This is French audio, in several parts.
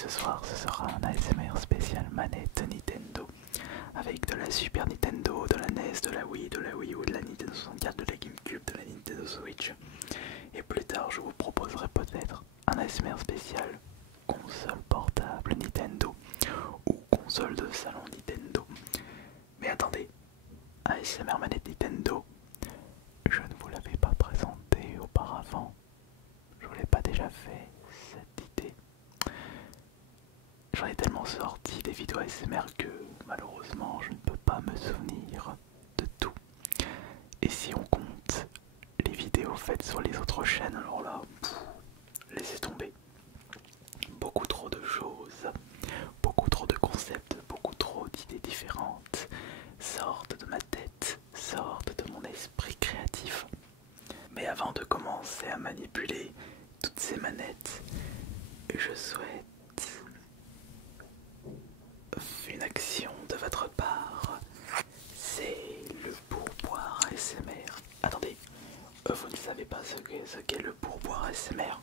ce soir ce sera un ASMR spécial manette Nintendo avec de la Super Nintendo, de la NES, de la Wii, de la Wii U, de la Nintendo 64, de la GameCube, de la Nintendo Switch. Et plus tard je vous proposerai peut-être un ASMR spécial console portable Nintendo ou console de salon Nintendo. Mais attendez, ASMR manette Nintendo, je ne vous l'avais pas présenté auparavant. Je vous l'ai pas déjà fait cette idée. J'en ai tellement sorti des vidéos ASMR que malheureusement je ne peux pas me souvenir de tout. Et si on compte les vidéos faites sur les autres chaînes, alors là, laissez tomber. Beaucoup trop de choses, beaucoup trop de concepts, beaucoup trop d'idées différentes sortent de ma tête, sortent de mon esprit créatif. Mais avant de commencer à manipuler toutes ces manettes, je souhaite une action de votre part. C'est le pourboire ASMR. Attendez, vous ne savez pas ce qu'est le pourboire ASMR?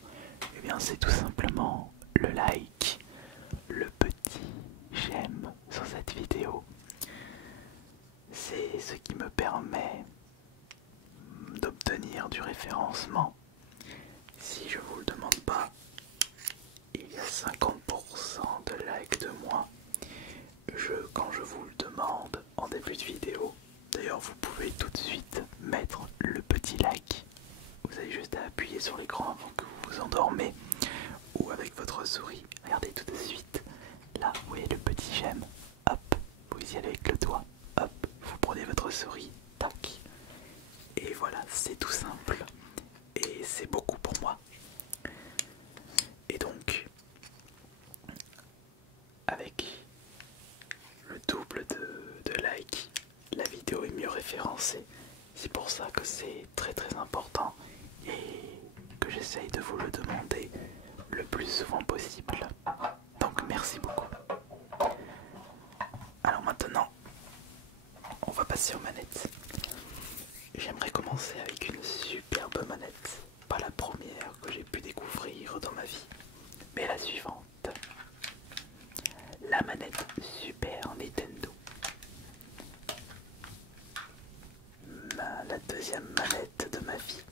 Eh bien c'est tout simplement le like, le petit j'aime sur cette vidéo. C'est ce qui me permet d'obtenir du référencement. Si je vous le demande pas, il y a 50% de likes de moins. Quand je vous le demande en début de vidéo, d'ailleurs vous pouvez tout de suite mettre le petit like. Vous avez juste à appuyer sur l'écran avant que vous vous endormez ou avec votre souris. Regardez tout de suite. Là, vous voyez le petit j'aime. Hop, vous y allez avec le doigt. Hop, vous prenez votre souris. Tac. Et voilà, c'est tout simple. Et c'est beaucoup pour moi. Et donc, avec le double de likes, la vidéo est mieux référencée. C'est pour ça que c'est très important et que j'essaye de vous le demander le plus souvent possible. Donc merci beaucoup. Alors maintenant, on va passer aux manettes. J'aimerais commencer avec une superbe manette. Pas la première que j'ai pu découvrir dans ma vie, mais la suivante. La manette Super Nintendo. La deuxième manette de ma vie.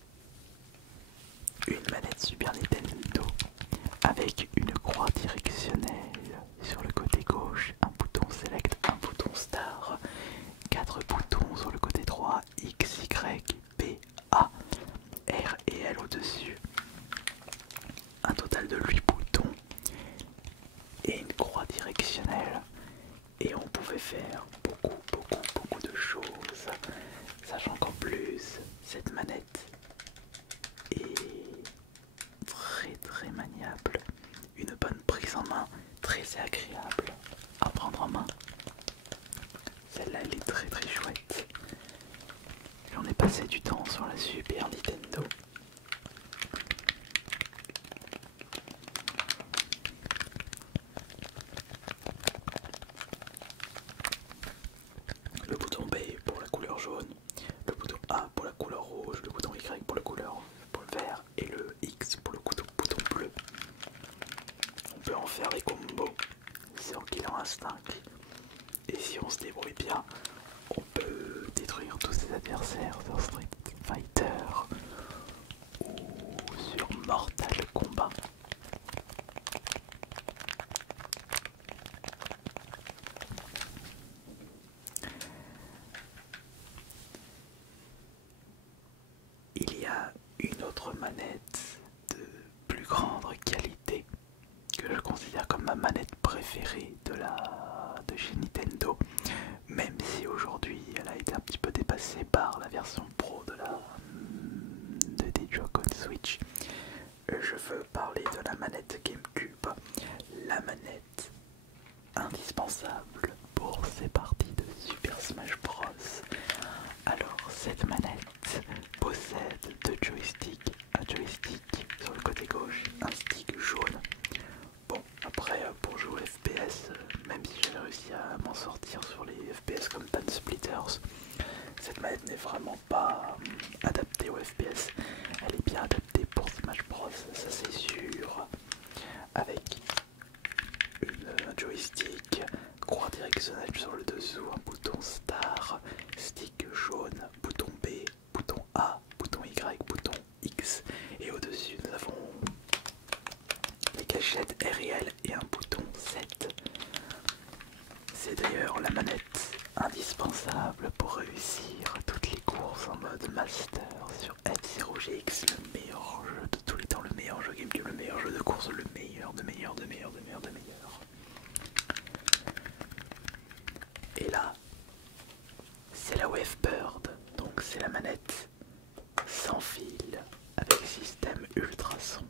Une manette Super Nintendo avec une croix directionnelle sur le côté gauche, un bouton select, un bouton star, 4 boutons sur le côté droit, X, Y, B, A, R et L au-dessus. Un total de 8 boutons et une croix directionnelle. Et on pouvait faire beaucoup de choses, sachant qu'en plus cette manette est très maniable, une bonne prise en main, très agréable à prendre en main. Celle-là elle est très chouette. J'en ai passé du temps sur la Super Nintendo. Le bouton B pour la couleur jaune, le bouton A pour la couleur rouge, le bouton Y pour le vert et le X pour le bouton bleu. On peut en faire des combos, c'est en Killer Instinct. Et si on se débrouille bien, on peut détruire tous ses adversaires sur Street Fighter ou sur Mortal Kombat. Il y a une autre manette de plus grande qualité que je considère comme ma manette préférée de chez Nintendo, même si aujourd'hui elle a été un petit peu dépassée par la version pro des Joy-Con Switch. Je veux parler de la manette GameCube, la manette indispensable pour ces parties de Super Smash Bros. Alors cette manette possède deux joysticks, un joystick sur le côté gauche, un stick jaune. Bon, après pour jouer au FPS, même si j'ai réussi à m'en sortir sur les FPS comme Time Splitters, cette manette n'est vraiment pas adaptée au FPS. Elle est bien adaptée pour Smash Bros, ça c'est sûr. Avec indispensable pour réussir toutes les courses en mode master sur F-Zero GX, le meilleur jeu de tous les temps, le meilleur jeu GameCube, le meilleur jeu de course, le meilleur, de meilleur, de meilleur, de meilleur, de meilleur. Et là, c'est la Wavebird, donc c'est la manette sans fil avec système ultrason.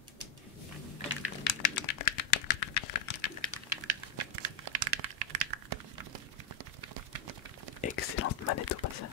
Excellente manette au passage.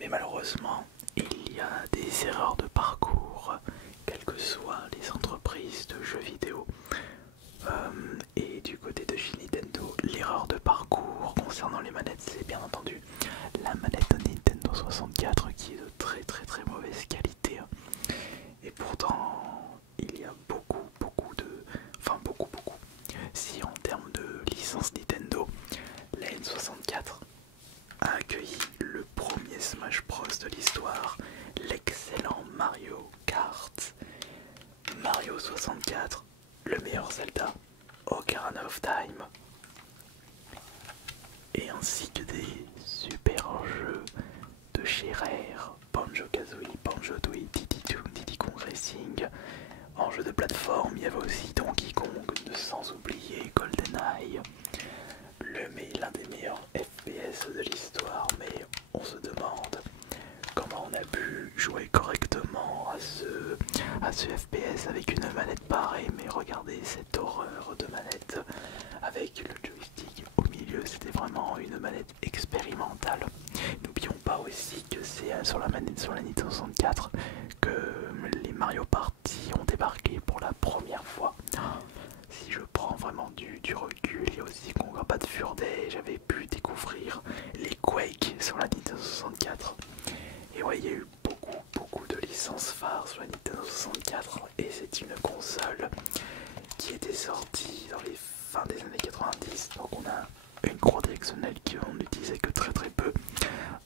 Mais malheureusement, il y a des erreurs de parcours, quelles que soient les entreprises de jeux vidéo. Et du côté de chez Nintendo, l'erreur de parcours concernant les manettes, c'est bien entendu la manette Nintendo 64 qui est de très très très mauvaise qualité. Et pourtant, il y a beaucoup de... Enfin beaucoup. Si en termes de licence Nintendo, la N64 a accueilli le premier Smash Bros de l'histoire, l'excellent Mario Kart, Mario 64, le meilleur Zelda, Ocarina of Time, et ainsi que des super jeux de chez Rare, Banjo-Kazooie, Banjo-Tooie, Diddy Kong Racing. En jeu de plateforme, il y avait aussi Donkey Kong, sans oublier GoldenEye, l'un des meilleurs FPS de l'histoire, mais on se demande comment on a pu jouer correctement à ce FPS avec une manette pareille. Mais regardez cette horreur de manette avec le joystick au milieu, c'était vraiment une manette expérimentale. N'oublions pas aussi que c'est sur la manette sur la Nintendo 64 que les Mario Party ont débarqué pour la première fois. Si je prends vraiment du recul, il y a aussi Combat de Fur Day, j'avais pu découvrir les Quake sur la Nintendo 64. Et ouais, il y a eu beaucoup de licences phares sur la Nintendo 64 et c'est une console qui était sortie dans les fins des années 90. Donc on a une croix directionnelle qu'on n'utilisait que très peu,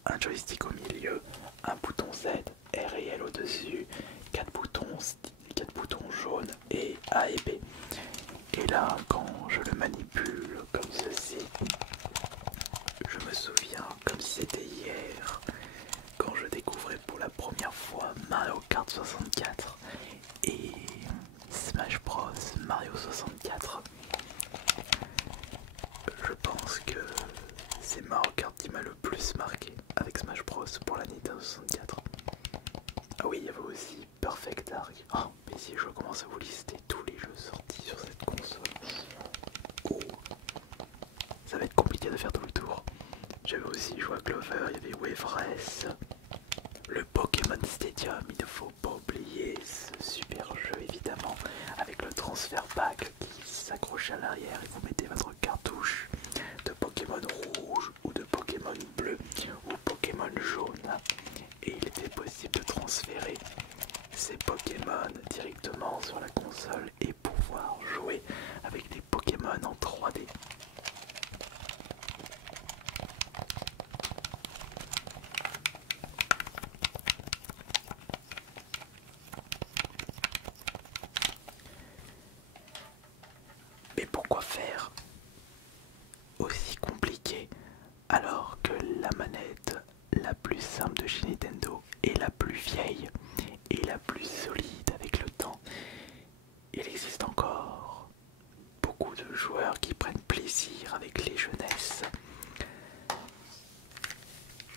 un joystick au milieu, un bouton Z, R et L au-dessus, 4 boutons jaunes et A et B. Et là, quand je le manipule comme ceci, je me souviens comme si c'était hier, quand je découvrais pour la première fois Mario Kart 64 et Smash Bros Mario 64. Je pense que c'est Mario Kart qui m'a le plus marqué avec Smash Bros pour la Nintendo 64. Ah oui, il y avait aussi Perfect Dark. Oh, mais si je commence à vous lister tous les jeux sortis sur cette console, oh, ça va être compliqué de faire tout le tour. J'avais aussi joué à Clover, il y avait Wave Race, le Pokémon Stadium, il ne faut pas oublier ce super jeu évidemment, avec le transfert pack qui s'accroche à l'arrière et vous mettez votre cartouche de Pokémon rouge ou de Pokémon bleu ou Pokémon jaune. Et il était possible de transférer ces Pokémon directement sur la console et pouvoir jouer avec des Pokémon en 3D. Mais pourquoi faire aussi compliqué alors que la manette la plus simple de chez Nintendo est la plus vieille et la plus solide avec le temps? Il existe encore beaucoup de joueurs qui prennent plaisir avec les jeunesses.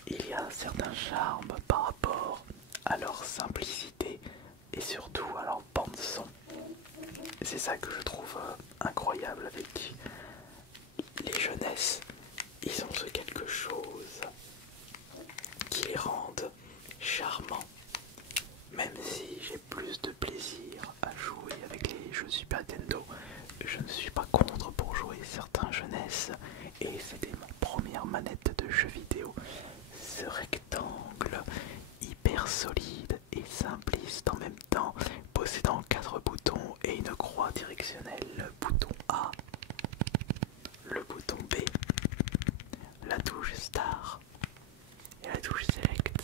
Il y a un certain charme par rapport à leur simplicité et surtout à leur bande son. C'est ça que je trouve incroyable avec les jeunesses. Ils ont ce quelque chose qui les rendent charmants. Même si j'ai plus de plaisir à jouer avec les jeux Super Nintendo et c'était ma première manette de jeu vidéo. Ce rectangle hyper solide et simpliste en même temps, possédant 4 boutons et une croix directionnelle, le bouton A, le bouton B, la touche Start et la touche Select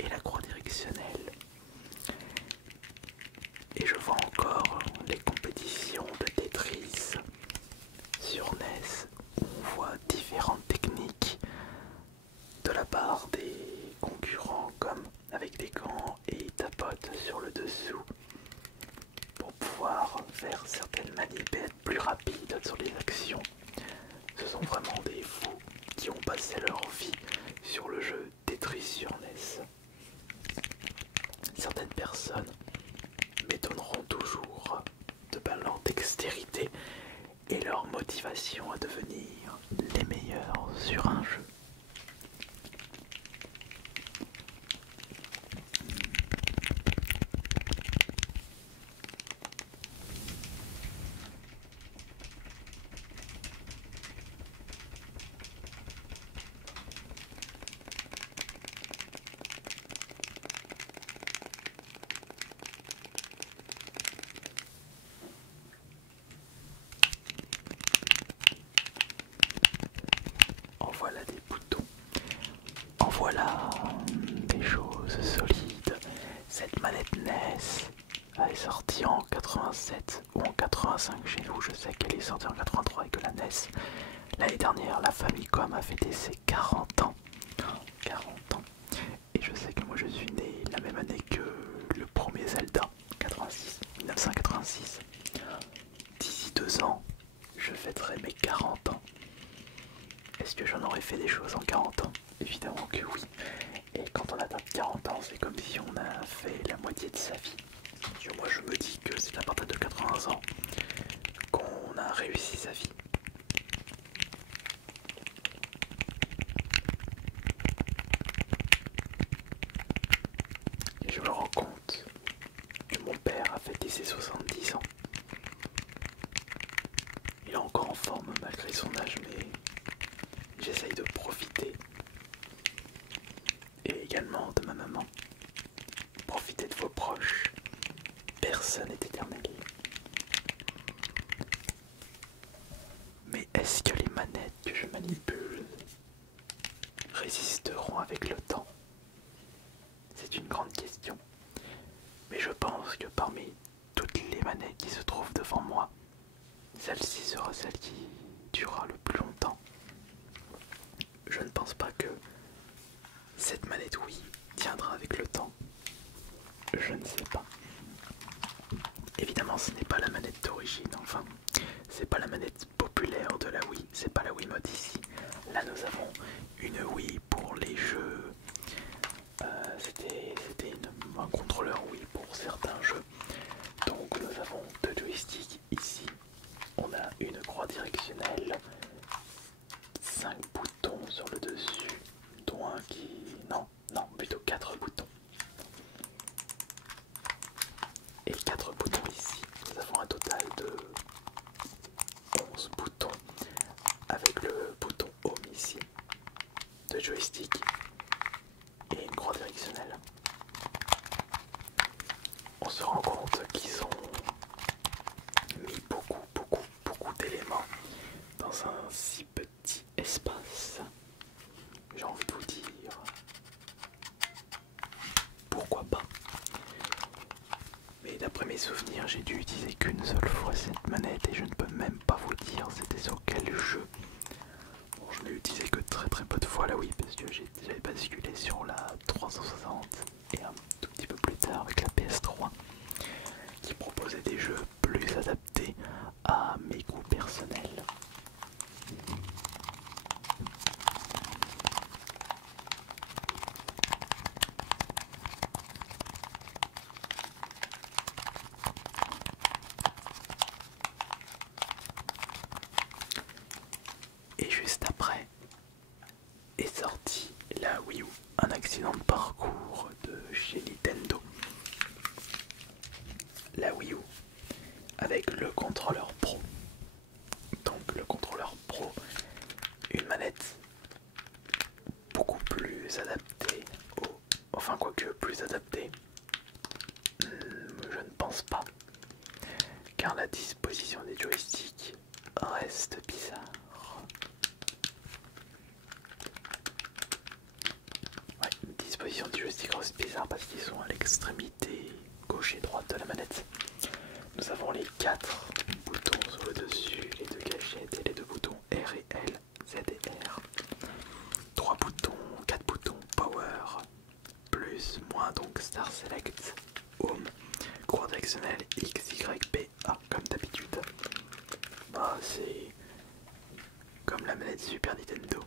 et la croix directionnelle. Et je vois encore les compétitions de Tetris sur NES où on voit différentes techniques de la part des concurrents, comme avec des gants et ils tapotent sur le dessous pour pouvoir faire certaines manips et être plus rapides sur les actions. Ce sont vraiment des fous qui ont passé leur vie sur le jeu Tetris sur NES. Certaines personnes m'étonneront toujours de leur dextérité et leur motivation à devenir les meilleurs sur un jeu. En voilà des boutons, en voilà des choses solides. Cette manette NES elle est sortie en 87 ou en 85 chez nous. Je sais qu'elle est sortie en 83 et que la NES, l'année dernière, la Famicom a fêté ses 40 ans. 40 ans. Et je sais que moi je suis né la même année que le premier Zelda, 1986. D'ici 2 ans, je fêterai mes 40 ans. Est-ce que j'en aurais fait des choses en 40 ans? Évidemment que oui. Et quand on atteint 40 ans, c'est comme si on a fait la moitié de sa vie. Moi je me dis que c'est à partir de 80 ans qu'on a réussi sa vie. Et je me rends compte que mon père a fêté ses 70 ans. Il est encore en forme malgré son âge, mais j'essaye de profiter. Et également de ma maman. Profitez de vos proches. Personne n'est éternel. Mais est-ce que les manettes que je manipule résisteront avec le temps? C'est une grande question. Mais je pense que parmi toutes les manettes qui se trouvent devant moi, celle-ci sera celle qui durera le plus longtemps. Je ne pense pas que cette manette, oui, tiendra avec le temps. Je ne sais pas. Évidemment, ce n'est pas la manette d'origine, enfin, c'est pas la manette populaire de la Wii, c'est pas la Wiimote ici. Là, nous avons une Wii pour les jeux. C'était un contrôleur Wii pour certains jeux. Donc, nous avons 2 joysticks ici. On a une croix directionnelle, 5 boutons sur le dessus, dont un qui... non, plutôt 4 boutons. Et 4 boutons ici. Nous avons un total de 11 boutons avec le bouton Home ici, 2 joysticks et une croix directionnelle. On se rend compte qu'ils ont mis beaucoup d'éléments dans un si petit espace. J'ai envie de vous dire, pourquoi pas. Mais d'après mes souvenirs, j'ai dû utiliser qu'une seule fois cette manette et je ne peux même pas vous dire c'était sur quel jeu. Bon, je n'ai utilisé que très peu de fois la Wii parce que j'avais basculé sur la 360 et un tout petit peu plus tard avec la PS3 qui proposait des jeux plus adaptés à mes goûts personnels. Et juste après est sorti la Wii U, un accident de parcours de chez Nintendo. La Wii U avec le contrôleur Pro. Donc le contrôleur Pro manette beaucoup plus adaptée au... Enfin, quoique plus adaptée, je ne pense pas. Car la disposition des joysticks reste bizarre. Ouais, une disposition du joystick reste bizarre parce qu'ils sont à l'extrémité gauche et droite de la manette. Nous avons les 4 boutons sur le dessus, les 2 gâchettes et les 2 boutons R et L, Z et R. 3 boutons, 4 boutons Power, plus, moins, donc Start Select, Home, croix directionnelle X, Y, B, A, comme d'habitude. Bah, c'est comme la manette Super Nintendo.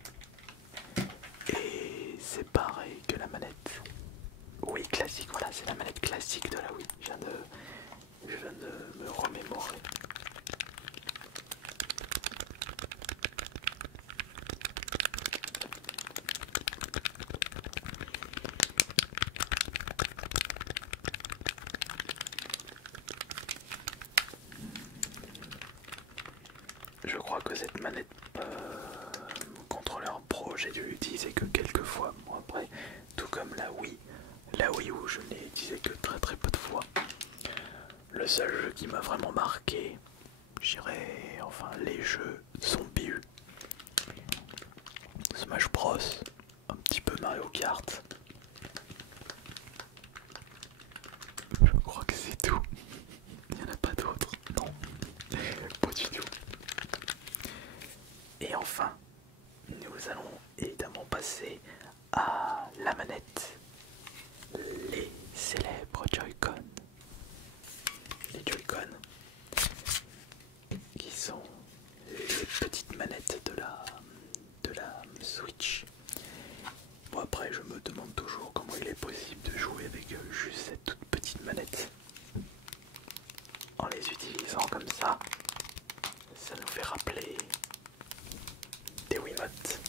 Et c'est pareil que la manette Wii classique, voilà, c'est la manette classique de la Wii. Je viens de me remémorer. Je crois que cette manette contrôleur pro, j'ai dû l'utiliser que quelques fois. Bon, après, tout comme la Wii où je l'ai utilisé que très peu de fois. Le seul jeu qui m'a vraiment marqué, j'irais, enfin les jeux Zombie U, Smash Bros, un petit peu Mario Kart. Je crois que c'est tout. Il n'y en a pas d'autres. Non, pas du tout. Et enfin, nous allons évidemment passer à la manette. Les célèbres Joy-Con. Les Joy-Con qui sont les petites manettes de la Switch. Bon, après je me demande toujours comment il est possible de jouer avec juste cette toute petite manette. En les utilisant comme ça nous fait rappeler des Wiimotes.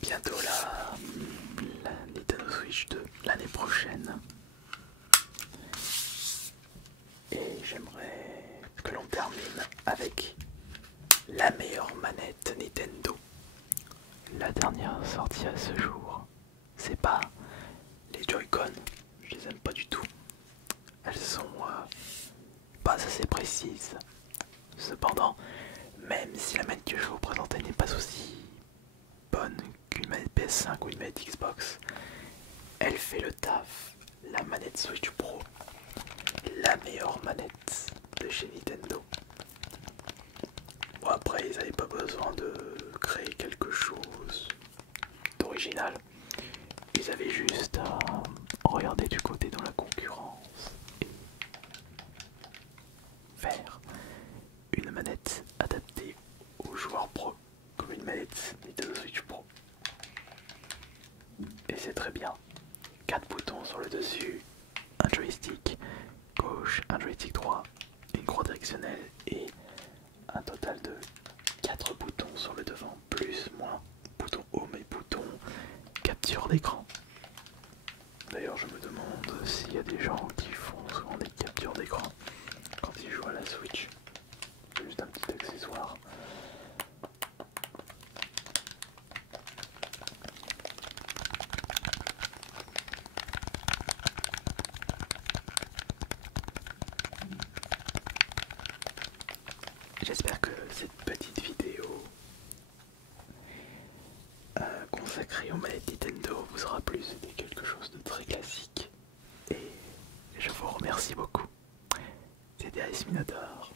Bientôt la Nintendo Switch 2 l'année prochaine. Et j'aimerais que l'on termine avec la meilleure manette Nintendo. La dernière sortie à ce jour, c'est pas les Joy-Con, je les aime pas du tout. Elles sont pas assez précises. Cependant, même si la manette que je vais vous présenter n'est pas aussi bonne qu'une manette PS5 ou une manette Xbox, elle fait le taf. La manette Switch Pro, la meilleure manette de chez Nintendo. Bon, après ils n'avaient pas besoin de créer quelque chose d'original, ils avaient juste à regarder du côté dans la concurrence et faire une manette adaptée aux joueurs pro comme une manette Nintendo Switch Pro. Et c'est très bien. 4 boutons sur le dessus, un joystick gauche, un joystick droit, une croix directionnelle et un total de 4 boutons sur le devant, plus, moins, bouton home et bouton capture d'écran. D'ailleurs je me demande s'il y a des gens qui font souvent des captures d'écran quand ils jouent à la Switch. C'est juste un petit accessoire. J'espère que cette petite vidéo consacrée aux manettes Nintendo vous aura plu. C'était quelque chose de très classique et je vous remercie beaucoup. C'était Ice Minotaur.